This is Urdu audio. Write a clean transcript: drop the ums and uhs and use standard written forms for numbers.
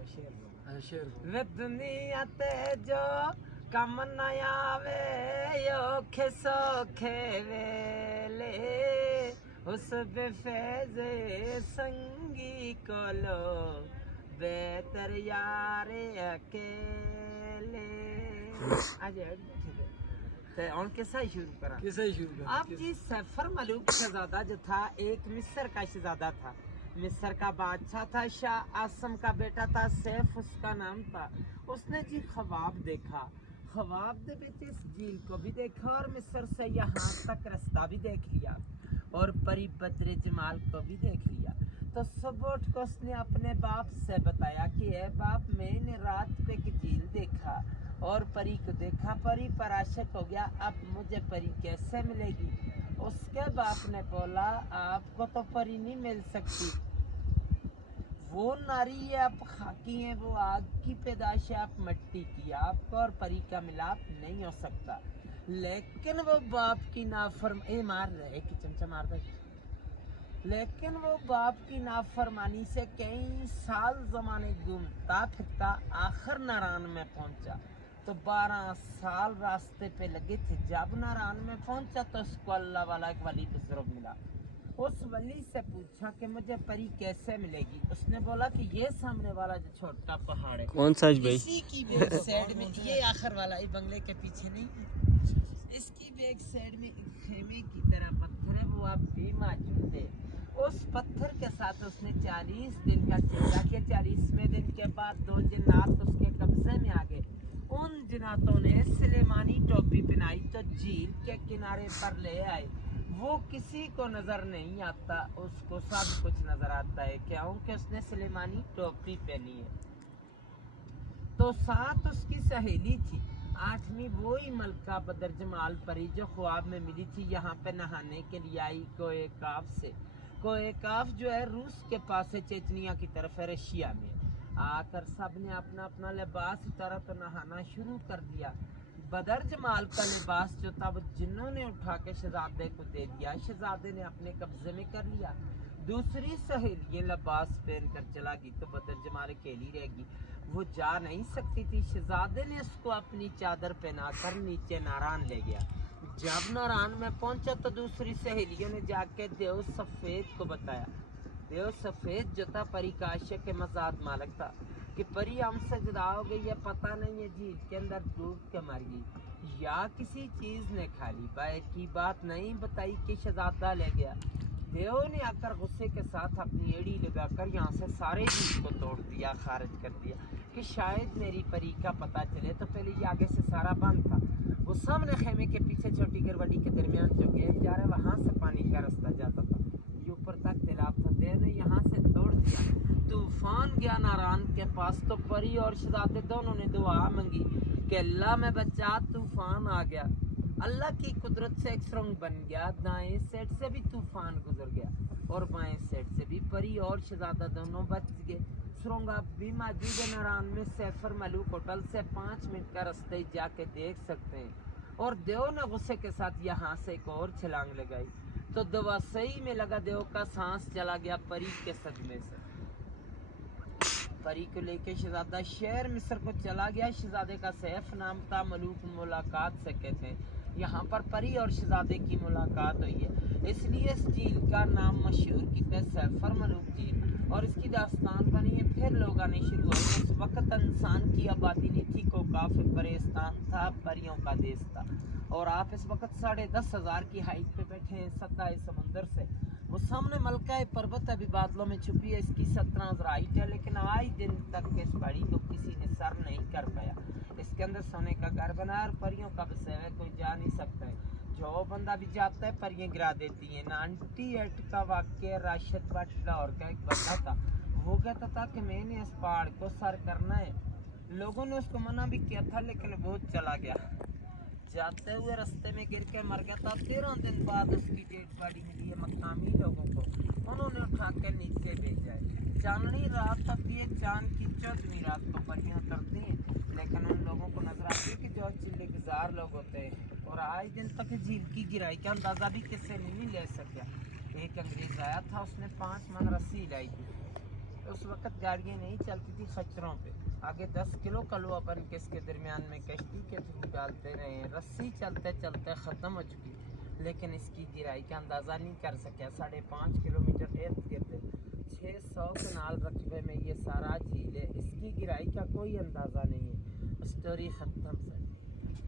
وہ دنیا تے جو کم نہ آوے اوکھے سوکھے ویلے اس بے فیض سنگی کولو بہتر یار اکیلے اور کیسا ہی شروع کرا آپ جی سیفر ملوک شہزادہ جو تھا ایک مصر کا شہزادہ تھا مصر کا بادشاہ تھا شاہ عاصم کا بیٹا تھا سیف اس کا نام تھا اس نے جی خواب دیکھا خواب دے بیچ اس جھیل کو بھی دیکھا اور مصر سے یہاں تک رستہ بھی دیکھ لیا اور پری بدر جمال کو بھی دیکھ لیا تو صبح اٹھ کو اس نے اپنے باپ سے بتایا کہ اے باپ میں نے رات کو ایک جھیل دیکھا اور پری کو دیکھا پری پر عاشق ہو گیا اب مجھے پری کیسے ملے گی اس کے باپ نے بولا آپ کو تو پری نہیں مل سکتی وہ ناری ہے آپ خاکی ہیں وہ آگ کی پیدائش ہے آپ مٹی کی آپ کو اور پری کا ملاپ نہیں ہو سکتا لیکن وہ باپ کی لیکن وہ باپ کی نافرمانی سے کئی سال زمانے گھومتا پھرتا آخر ناران میں پہنچا تو 12 سال راستے پہ لگے تھے جب ناران میں پہنچا تو اس کو اللہ والا ایک ولی بزرگ ملا اس ولی سے پوچھا کہ مجھے پری کیسے ملے گی اس نے بولا کہ یہ سامنے والا جو چھوٹا پہاڑ ہے کون سا بھائی اسی کی بیک سائیڈ میں یہ آخر والا یہ بنگلے کے پیچھے نہیں ہے اس کی بیک سائیڈ میں ایک خیمے کی طرح پتھر ہے وہ اب بھی موجود ہے اس پتھر کے ساتھ اس نے 40 دن کا چہرہ کیا 40ویں دن کے بعد 2 جنات اس کے قبضے میں آ گئے ان جناتوں نے سلیمانی ٹوپی پہنائی تو جھیل کے کنارے پر لے آئے وہ کسی کو نظر نہیں آتا اس کو سب کچھ نظر آتا ہے کیونکہ اس نے سلیمانی ٹوپی پہنی ہے تو ساتھ اس کی سہیلی تھی 8ویں وہی ملکہ بدر جمال پری جو خواب میں ملی تھی یہاں پہ نہانے کے لیے آئی کوئے کاف سے کوئے کاف جو ہے روس کے پاس ہے چیچنیا کی طرف ہے رشیا میں آ کر سب نے اپنا اپنا لباس اتارا تو نہانا شروع کر دیا بدر جمال کا لباس جو تھا وہ جنوں نے اٹھا کے شہزادے کو دے دیا شہزادے نے اپنے قبضے میں کر لیا دوسری سہیلی یہ لباس پہن کر چلا گئی تو بدر جمال اکیلی رہ گئی وہ جا نہیں سکتی تھی شہزادے نے اس کو اپنی چادر پہنا کر نیچے ناران لے گیا جب ناران میں پہنچا تو دوسری سہیلیوں نے جا کے دیو سفید کو بتایا دیو سفید جو تھا پری کا عاشق کے مزاد مالک تھا کہ پری ہم سے جدا ہو گئی ہے پتہ نہیں ہے جھیل کے اندر ڈوب کے مر گئی یا کسی چیز نے کھا لی باہر کی بات نہیں بتائی کہ شہزادہ لے گیا دیو نے آ کر غصے کے ساتھ اپنی ایڑی لگا کر یہاں سے سارے جھیل کو توڑ دیا خارج کر دیا کہ شاید میری پری کا پتہ چلے تو پہلے یہ آگے سے سارا بند تھا وہ سامنے خیمے کے پیچھے چھوٹی گروڑی کے درمیان جو گیٹ جا رہا ہے وہاں سے پانی کا رستہ جاتا تھا یہ اوپر تک تیلاب تھا دیو نے یہاں سے توڑ دیا طوفان گیا ناران کے پاس تو پری اور شہزادے دونوں نے دعا مانگی کہ اللہ میں بچا طوفان آ گیا اللہ کی قدرت سے ایک سرنگ بن گیا دائیں سائڈ سے بھی طوفان گزر گیا اور بائیں سائڈ سے بھی پری اور شہزادہ دونوں بچ گئے سرنگ اب بھی موجود ہے ناران میں سیفر ملوک ہوٹل سے 5 منٹ کا رستے جا کے دیکھ سکتے ہیں اور دیو نے غصے کے ساتھ یہاں سے ایک اور چھلانگ لگائی تو دوا صحیح میں لگا دیو کا سانس چلا گیا پری کے صدمے سے پری کو لے کے شہزادہ شہر مصر کو چلا گیا شہزادے کا سیف نام تھا ملوک ملاقات سے کہتے ہیں یہاں پر پری اور شہزادے کی ملاقات ہوئی ہے اس لیے اس جھیل کا نام مشہور کیا سیفر ملوک جھیل اور اس کی داستان بنی ہے پھر لوگ آنے شروع ہوئے اس وقت انسان کی آبادی نہیں تھی کو کافی پریستان تھا پریوں کا دیس تھا اور آپ اس وقت 10,500 کی ہائٹ پہ بیٹھے ہیں سطح سمندر سے وہ سامنے ملکہ پربت ابھی بادلوں میں چھپی ہے اس کی 17 ہائٹ ہے لیکن آج دن تک اس پہاڑی کو کسی نے سر نہیں کر پایا اس کے اندر سونے کا گھر بنا اور پریوں کا بسیا ہے کوئی جا نہیں سکتا ہے جو بندہ بھی جاتا ہے پریاں گرا دیتی ہیں 98 کا واقعہ راشد بٹ لاہور کا ایک بندہ تھا وہ کہتا تھا کہ میں نے اس پہاڑ کو سر کرنا ہے لوگوں نے اس کو منع بھی کیا تھا لیکن وہ چلا گیا جاتے ہوئے رستے میں گر کے مر گیا تھا 13 دن بعد اس کی ڈیڈ باڈی ملی ہے مقامی لوگوں کو انہوں نے اٹھا کے نیچے بھیجا ہے چاندنی رات تک یہ چاند کی 14ویں رات کو پریاں کرتی ہیں لیکن ان لوگوں کو نظر آتی ہے کہ جو چلے گزار لوگ ہوتے ہیں اور آج دن تک جھیل کی گرائی کا اندازہ بھی کسی نے نہیں لے سکیا ایک انگریز آیا تھا اس نے 5 من رسی لائی تھی اس وقت گاڑیاں نہیں چلتی تھی خچروں پہ، آگے 10 کلو کلو اپن کس کے درمیان میں کشتی کے تھرو ڈالتے رہے ہیں، رسی چلتے چلتے ختم ہو چکی، لیکن اس کی گہرائی کا اندازہ نہیں کر سکیا۔ 5.5 کلومیٹر ارد گرد 600 کنال رقبے میں یہ سارا جھیل ہے، اس کی گہرائی کا کوئی اندازہ نہیں ہے۔ اسٹوری ختم سر۔